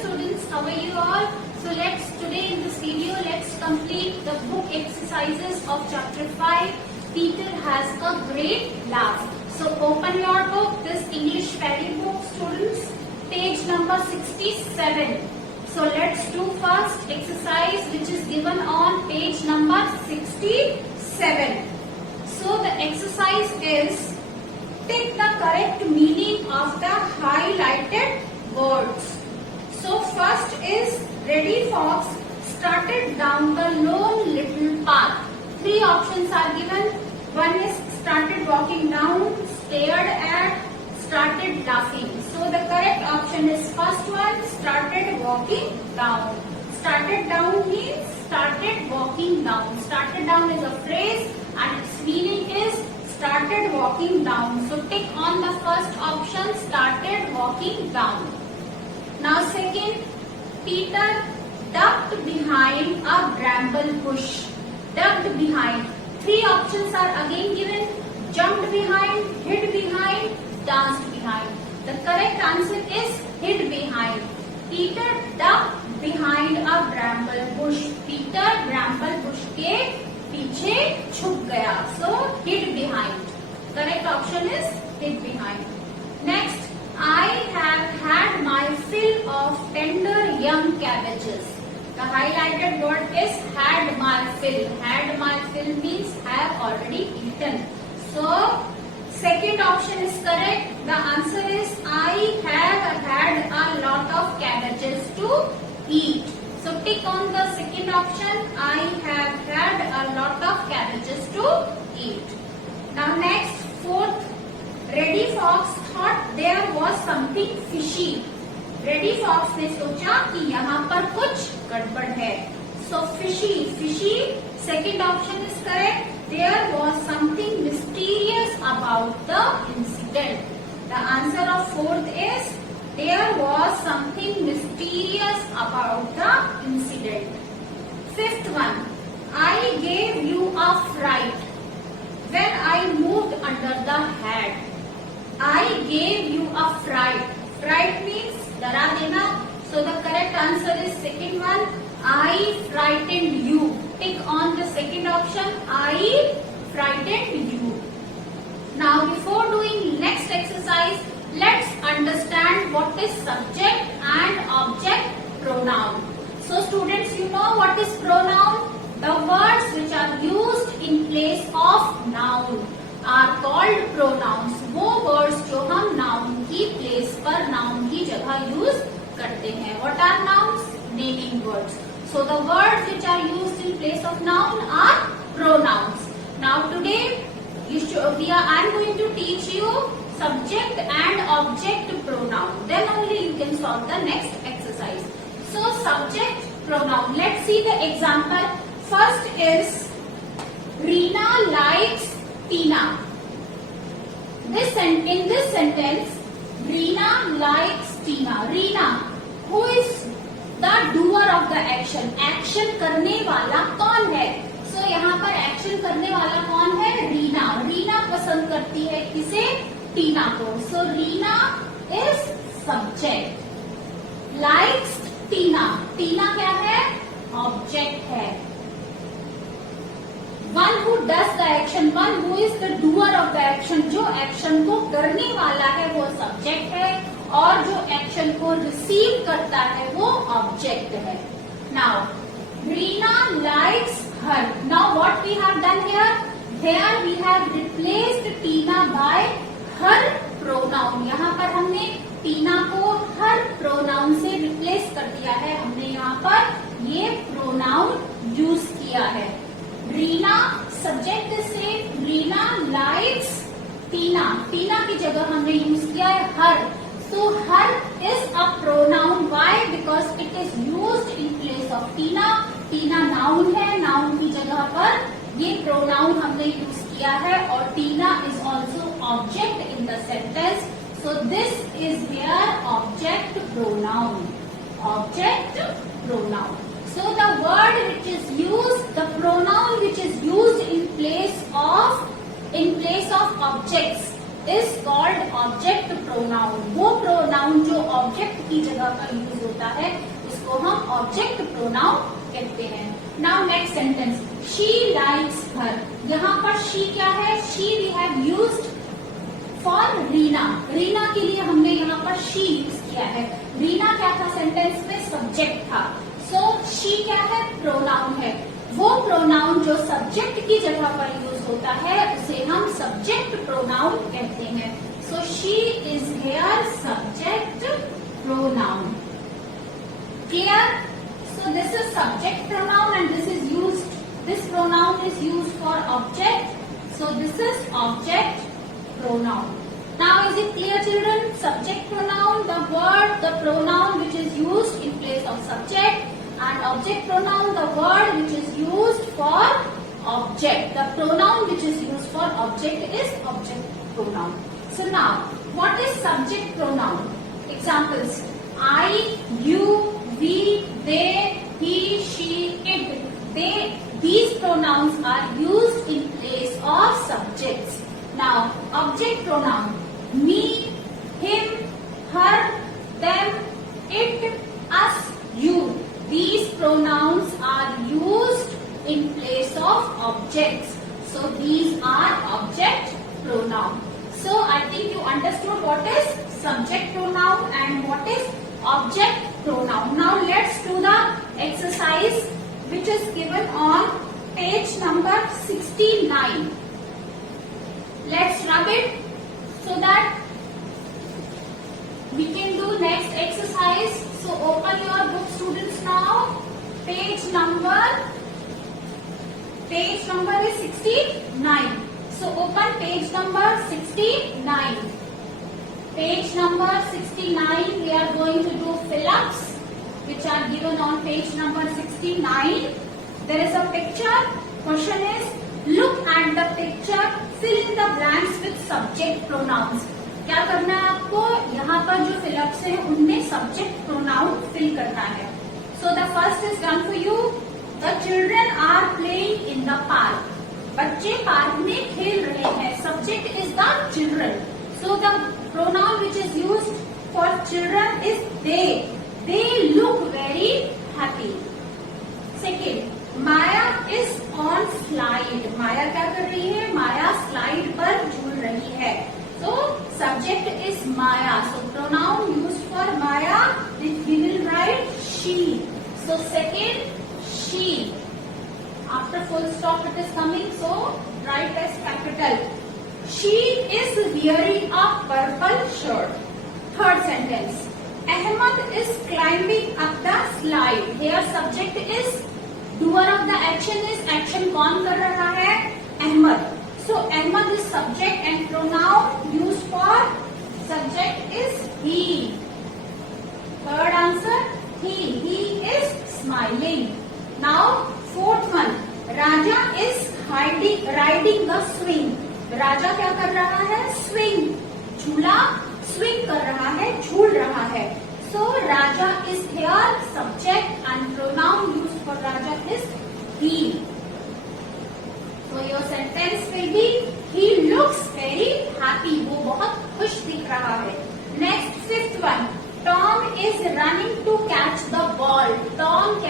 students, how are you all? So today in this video, let's complete the book exercises of chapter 5. Peter has a great laugh. So open your book, this English fairy book, students, page number 67. So let's do first exercise which is given on page number 67. So the exercise is take the correct meaning of the highlighted words. So first is Reddy Fox started down the lone little path. Three options are given. One is started walking down, stared at, started laughing. So the correct option is first one, started walking down. Started down means started walking down. Started down is a phrase and its meaning is started walking down. So tick on the first option, started walking down. Now second, Peter ducked behind a bramble bush. Ducked behind. Three options are again given. Jumped behind, hid behind, danced behind. The correct answer is hid behind. Peter ducked behind a bramble bush. Peter bramble bush के पीछे छुप गया. So hid behind. Correct option is hid behind. Next, I have had my fill of tender young cabbages. The highlighted word is had my fill. Had my fill means have already eaten. So second option is correct. The answer is I have had a lot of cabbages to eat. So tick on the second option. I have had a lot of cabbages to eat. Now next, fourth, Reddy Fox thought there was something fishy. Reddy Fox ने सोचा कि यहाँ पर कुछ गड़बड़ है. So fishy. Second option is correct. There was something mysterious about the incident. The answer of fourth is there was something mysterious about the incident. Fifth one, I gave you a fright when I moved under the hat. I gave you a fright. Fright means डरा देना. So the correct answer is second one. I frightened you. Tick on the second option. I frightened you. Now before doing next exercise, let's understand what is subject and object pronoun. So students, you know what is pronoun? The words which are used in place of noun are called pronouns. वो words जो हम noun की place पर noun की जगह use करते हैं. What are nouns? Naming words. So the words which are used in place of noun are pronouns. Now today I am going to teach you subject and object pronoun. Then only you can solve the next exercise. So subject pronoun. Let's see the example. First is Reena likes Tina. In this sentence, Reena likes Tina. Reena, who is the doer of the action? Action करने वाला कौन है? So यहाँ पर action करने वाला कौन है? रीना. रीना पसंद करती है किसे? टीना को. So Reena is subject. Likes Tina. टीना क्या है? Object है. One who does the action, one who is the doer of the action, जो action को करने वाला है वो subject है और जो action को receive करता है वो object है. Now, Reena likes her. Now what we have done here? Here we have replaced Tina by her pronoun. यहाँ पर हमने टीना को her pronoun से replace कर दिया है. हमने यहाँ पर ये pronoun use किया है. रीना सब्जेक्ट से रीना लाइक्स टीना. टीना की जगह हमने यूज किया है her. So her is a pronoun. Why? Because it is used in place of Tina. Tina noun है. नाउन की जगह पर ये प्रोनाउन हमने यूज किया है और Tina is also object in the sentence. So this is here object pronoun. Object pronoun. So the word which is used, the pronoun which is used in place of objects is called object pronoun. वो pronoun जो object की जगह पर use होता है उसको हम object pronoun कहते हैं. Now next sentence. She likes her. यहाँ पर she क्या है? She we have used for Reena. Reena के लिए हमने यहाँ पर she यूज किया है. रीना क्या था सेंटेंस में? सब्जेक्ट था. So she क्या है? प्रोनाउन है. वो प्रोनाउन जो सब्जेक्ट की जगह पर यूज होता है उसे हम सब्जेक्ट प्रोनाउन कहते हैं. So she is here subject pronoun. Clear? So this is subject pronoun and this pronoun is used for object. So this is object pronoun. Now is it clear children? Subject pronoun, the pronoun which is used in place of subject, and object pronoun, the word which is used for object. The pronoun which is used for object is object pronoun. So now, what is subject pronoun? Examples: I, you, we, they, he, she, it. These pronouns are used in place of subjects. Now, object pronoun: me, him, her, them, it, us, you. These pronouns are used in place of objects. So these are object pronoun. So I think you understood what is subject pronoun and what is object pronoun. Now let's do the exercise which is given on page number 69. Let's rub it so that we can do next exercise. So open your book students now. Page number is 69. So open page number 69. Page number 69 we are going to do fill-ups which are given on page number 69. There is a picture. Question is look at the picture, fill in the blanks with subject pronouns. क्या करना है आपको? यहाँ पर जो fill-ups हैं उनमें subject pronoun fill करना है. So the first is done for you. The children are playing in the park. बच्चे पार्क में खेल रहे हैं. Subject is the children. So the pronoun which is used for children is they. They look very happy. Second, Maya is on slide. Maya क्या कर रही है? माया slide पर झूल रही है. So subject is Maya. So pronoun used for Maya, we will write she. So second, she. After full stop it is coming, so write as capital. She is wearing a purple shirt. Third sentence. Ahmad is climbing up the slide. Here subject is, doer of the action is, action कौन कर रहा है? Ahmad. So Ahmad is subject and pronoun used for subject is he. Third answer, he. He is smiling. Now fourth one, Raja is riding the swing. राजा क्या कर रहा है? Swing. झूला swing कर रहा है, झूल रहा है. So Raja is here subject and pronoun used for Raja is he. So your sentence will be he looks very happy. वो बहुत खुश दिख रहा है. Next fifth one, Tom is running to catch the ball. Tom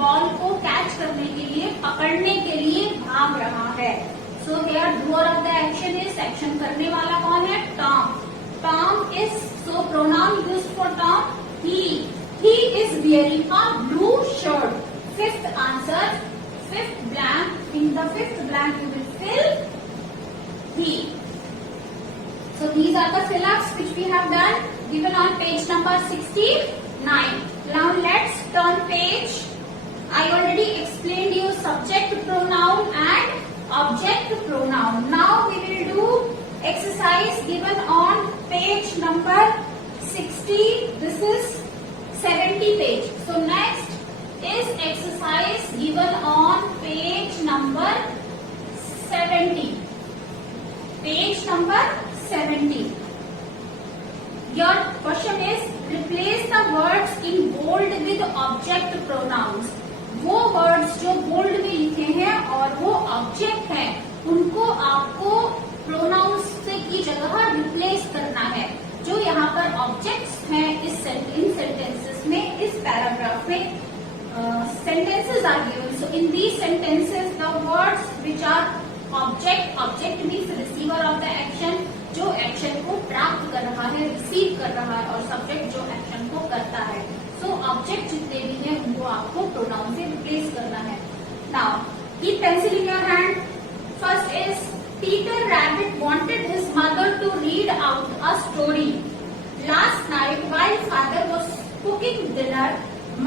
ball को catch करने के लिए, पकड़ने के लिए भाग रहा है. So here doer of the action is, action करने वाला कौन है? Tom. Tom is, so pronoun used for Tom he. He is wearing a blue shirt. Fifth answer. Fifth blank. In the fifth blank you will fill he. So these are the fill-ups which we have done, given on page number 69. Now let's turn page. I already explained you subject pronoun and object pronoun. Now we will do exercise given on page number 60. This is 70 page. So next is exercise given on page number 70. Page number 70. Your question is replace the words in bold with object pronouns. वो words जो bold में लिखे हैं और वो object हैं, उनको आपको pronouns से की जगह रिप्लेस करना है। जो यहाँ पर ऑब्जेक्ट्स हैं इन सेंटेंसेस में, इस पैराग्राफ में sentences are given. So in these sentences, the words which are object means receiver of the action, जो एक्शन को प्राप्त कर रहा है, रिसीव कर रहा है, और सब्जेक्ट जो एक्शन को करता है। सो ऑब्जेक्ट जितने भी हैं उनको आपको प्रोनाउन से रिप्लेस करना है। Now keep pencil in your hand. First is Peter Rabbit wanted his mother to read out a story. Last night while father was cooking dinner,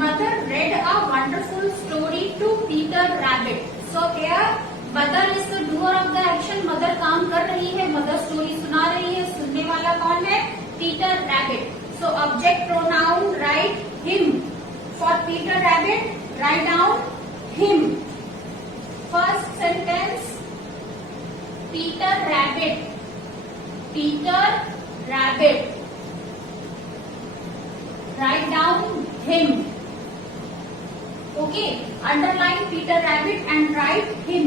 mother read a wonderful story to Peter Rabbit. So here mother is the doer of the action. Mother काम कर रही है, mother story सुना रही है, सुनने वाला कौन है? Peter Rabbit. So object pronoun write him. For Peter Rabbit write down him. First sentence Peter Rabbit. Peter Rabbit. Write down him. Okay, underline Peter Rabbit and write him.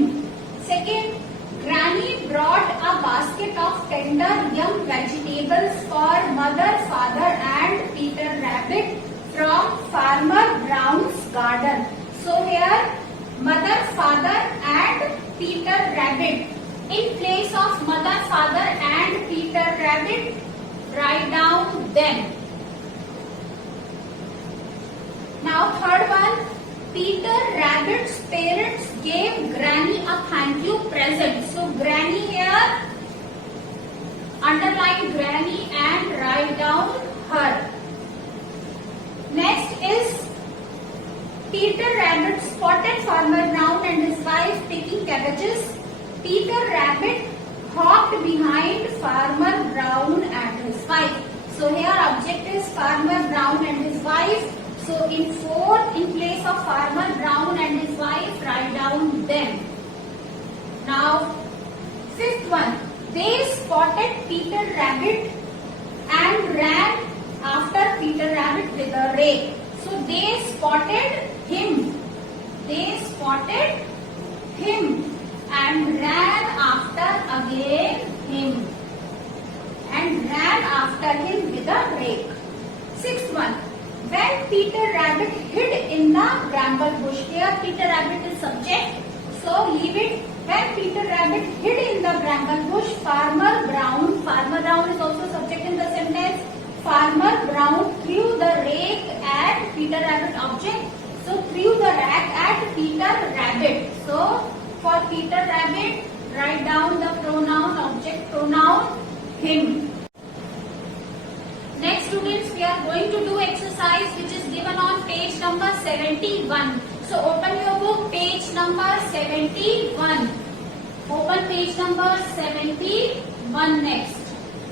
Second, Granny brought a basket of tender young vegetables for mother, father and Peter Rabbit from Farmer Brown's garden. So here, mother, father and Peter Rabbit. In place of mother, father and Peter Rabbit, write down them. Now third one, Peter Rabbit's parents gave Granny a thank you present. So Granny here, underline Granny and write down her. Next is Peter Rabbit spotted Farmer Brown and his wife picking cabbages. Peter Rabbit hopped behind Farmer Brown and his wife. So here object is Farmer Brown and his wife. So in place of Farmer Brown and his wife, write down them. Now fifth one, they spotted Peter Rabbit and ran after Peter Rabbit with a rake. So they spotted him. They spotted him and ran after again him and ran after him with a rake. Sixth one, when Peter Rabbit hid in the bramble bush. Here Peter Rabbit is subject, so leave it. When Peter Rabbit hid in the bramble bush, Farmer Brown is also subject in the sentence. Farmer Brown threw the rake at Peter Rabbit object. So threw the rake at Peter Rabbit. So for Peter Rabbit, write down the pronoun, object pronoun, him. Next students, we are going to do exercise which is given on page number 71. So open your book, page number 71. Open page number 71 next.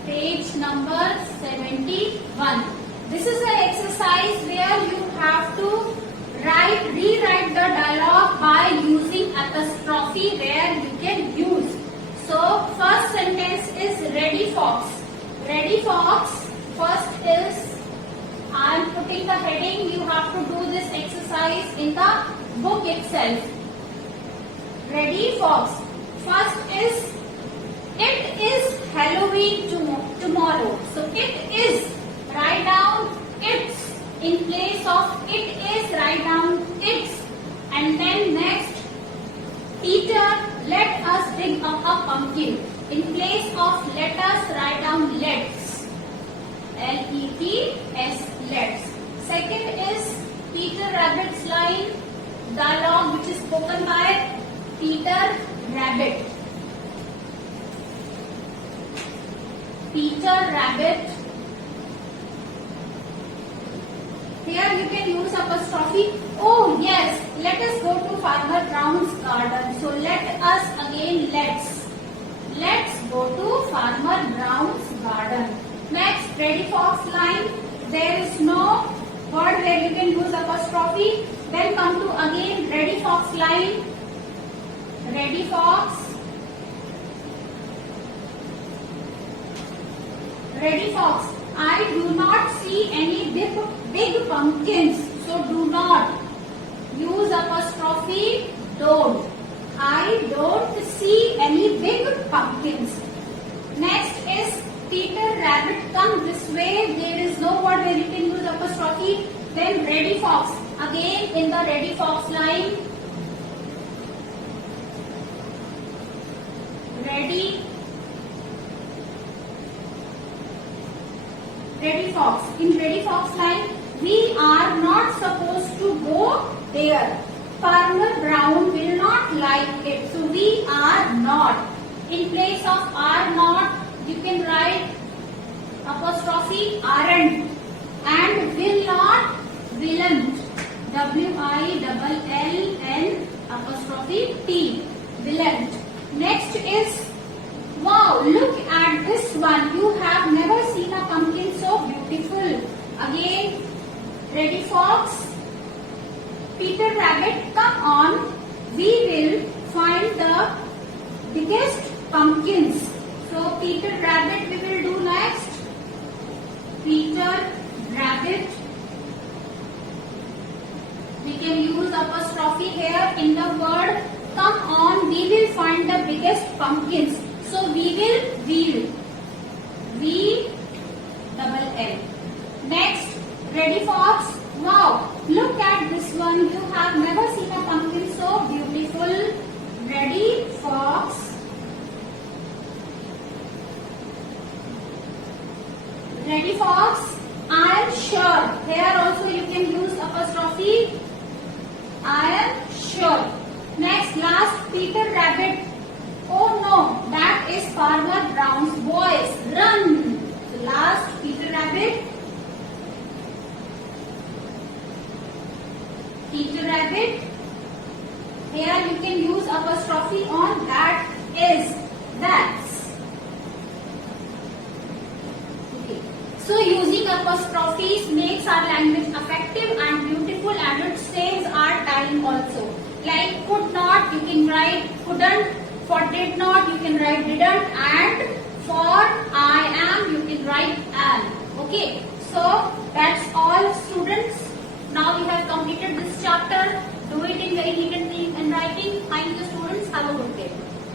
Page number 71. This is an exercise where you have to rewrite the dialogue by using apostrophe where you can use. So first sentence is Reddy Fox. Reddy Fox, first is, I am putting the heading, you have to do this exercise in the book itself. Reddy Fox. First is, it is Halloween tomorrow. So it is, write down its. In place of it is, write down its. And then next, Peter, let us dig up a pumpkin. In place of let us, write down let's. L-E-T-S, let's. Second is Peter Rabbit's line, dialogue which is spoken by Peter Rabbit. Peter Rabbit. Here you can use apostrophe. Oh yes, let us go to Farmer Brown's garden. So let us again, let's go to Farmer Brown's garden. Next, Reddy Fox line. There is no word where you can use apostrophe. Then come to again Reddy Fox line. Reddy Fox. Reddy Fox. I do not see any big pumpkins. So do not use apostrophe. Don't. I don't see any big pumpkins. Next is Peter Rabbit, come this way. There is no word where you can use apostrophe. Then Reddy Fox. Again in the Reddy Fox line. Reddy Fox. In Reddy Fox line, we are not supposed to go there. Farmer Brown will not like it. So we are not. In place of are not, you can write apostrophe aren't, and will not, willn't. W-I-L-L-N apostrophe T. Willn't. Next is, wow, look at this one. You have never seen a pumpkin so beautiful. Again, Reddy Fox, Peter Rabbit, come on. We will find the biggest pumpkins. So Peter Rabbit we will do next. Peter Rabbit. We can use apostrophe here in the word come on. We will find the biggest pumpkins. So we will. V-double-L. Next, Reddy Fox. Wow, look at this one. You have never seen a pumpkin so beautiful. Reddy Fox. Reddy Fox, I am sure. Here also you can use apostrophe. I am sure. Next, last, Peter Rabbit. Oh no, that is Farmer Brown's voice. Run. So last, Peter Rabbit. Peter Rabbit. Here you can use apostrophe on that is, that's. Okay. So using apostrophes makes our language effective and beautiful, and it saves our time also. Like could not, you can write couldn't. For did not, you can write didn't. And for I am, you can write am. Okay. So that's all, students. Now we have completed this chapter. Do it in very neat and writing. Thank you, students. Have a good day.